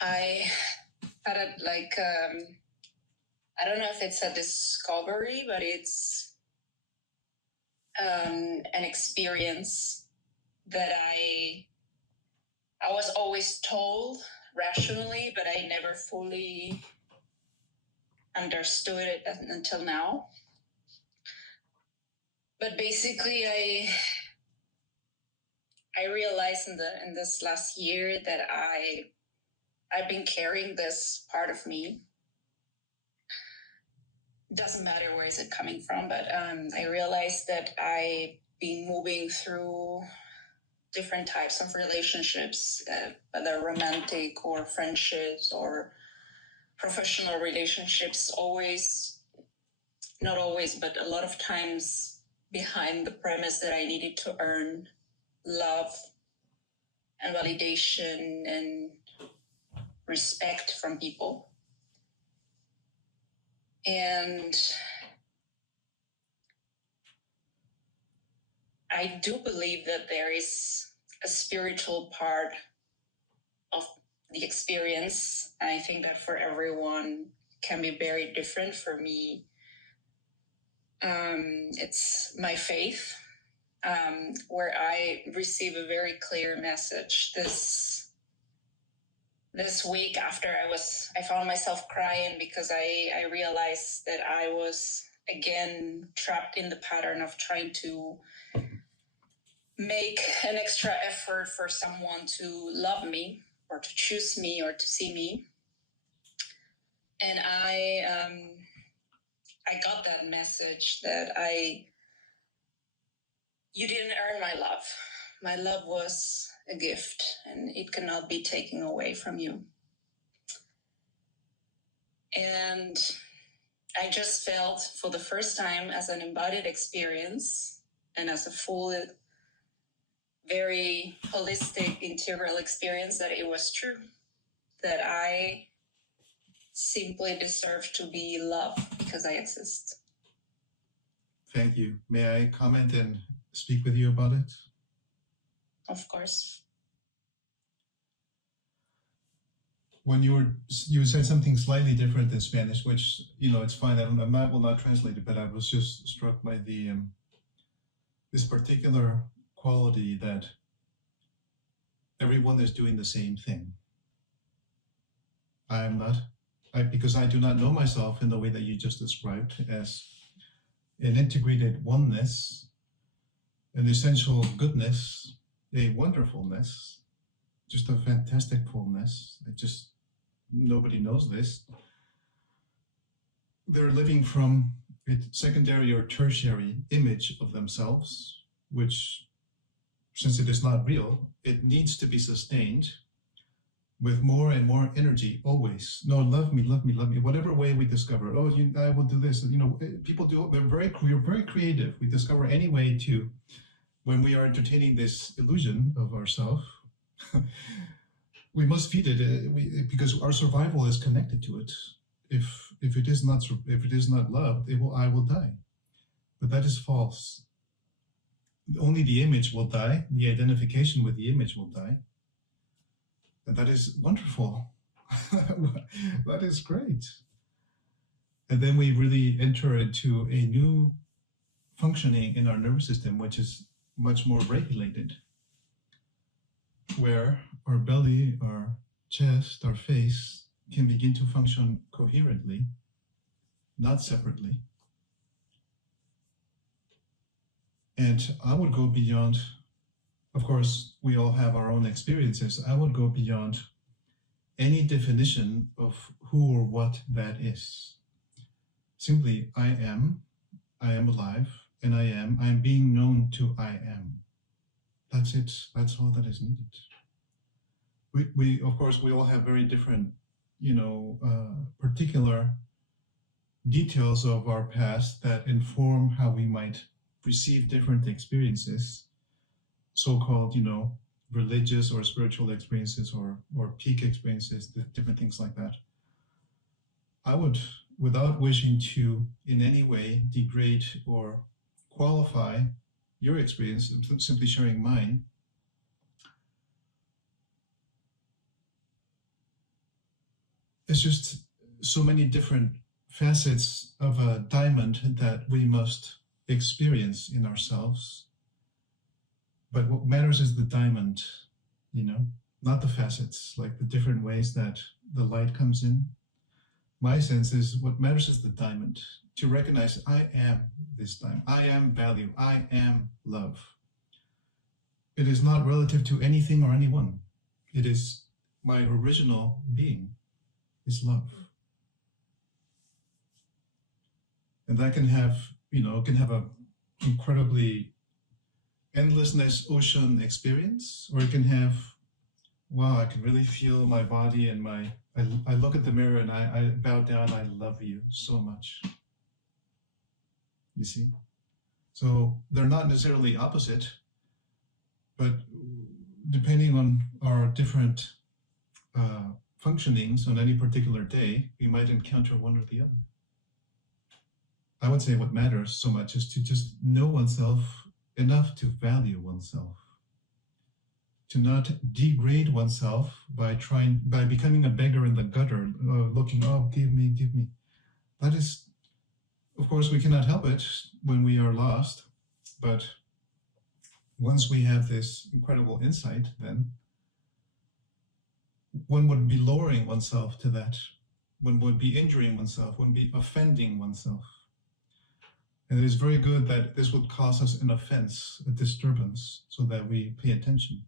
I had I don't know if it's a discovery, but it's an experience that I was always told rationally, but I never fully understood it until now. But basically, I realized in this last year that I've been carrying this part of me. Doesn't matter where is it coming from, but I realized that I've been moving through different types of relationships, whether romantic or friendships or professional relationships, not always, but a lot of times behind the premise that I needed to earn love and validation and respect from people. And I do believe that there is a spiritual part of the experience. I think that for everyone can be very different. For me, it's my faith, where I receive a very clear message this week after I found myself crying because I realized that I was again trapped in the pattern of trying to make an extra effort for someone to love me or to choose me or to see me. And I got that message that you didn't earn my love. My love was a gift and it cannot be taken away from you. And I just felt for the first time as an embodied experience and as a full, very holistic, integral experience that it was true, that I simply deserve to be loved because I exist. Thank you. May I comment and speak with you about it? Of course. When you said something slightly different in Spanish, which, it's fine. I will not translate it, but I was just struck by this particular quality that everyone is doing the same thing. I am not. Because I do not know myself in the way that you just described as an integrated oneness, an essential goodness, a wonderfulness, just a fantastic fullness. Nobody knows this. They're living from a secondary or tertiary image of themselves, which, since it is not real, it needs to be sustained with more and more energy always. No, love me, love me, love me. Whatever way we discover, I will do this. People do. We're very creative. We discover any way to, when we are entertaining this illusion of ourself, we must feed it because our survival is connected to it. If it is not loved, I will die. But that is false. Only the image will die. The identification with the image will die. And that is wonderful. That is great. And then we really enter into a new functioning in our nervous system, which is much more regulated, where our belly, our chest, our face can begin to function coherently, not separately. And I would go beyond, of course, we all have our own experiences. I would go beyond any definition of who or what that is. Simply, I am alive, and I am being known to I am. That's it. That's all that is needed. We of course, we all have very different, particular details of our past that inform how we might receive different experiences, so-called, religious or spiritual experiences or peak experiences, different things like that. I would, without wishing to in any way degrade or qualify your experience, simply sharing mine, it's just so many different facets of a diamond that we must experience in ourselves. But what matters is the diamond, not the facets, like the different ways that the light comes in. My sense is what matters is the diamond, to recognize I am this diamond, I am value, I am love. It is not relative to anything or anyone. It is my original being, is love. And that can have, a incredibly endlessness ocean experience, or it can have, wow, I can really feel my body and I look at the mirror and I bow down, I love you so much. You see? So they're not necessarily opposite, but depending on our different functionings on any particular day, we might encounter one or the other. I would say what matters so much is to just know oneself enough to value oneself, to not degrade oneself by becoming a beggar in the gutter, looking, oh, give me. That is, of course, we cannot help it when we are lost, but once we have this incredible insight, then one would be lowering oneself to that. One would be injuring oneself, one would be offending oneself. And it is very good that this would cause us an offense, a disturbance, so that we pay attention.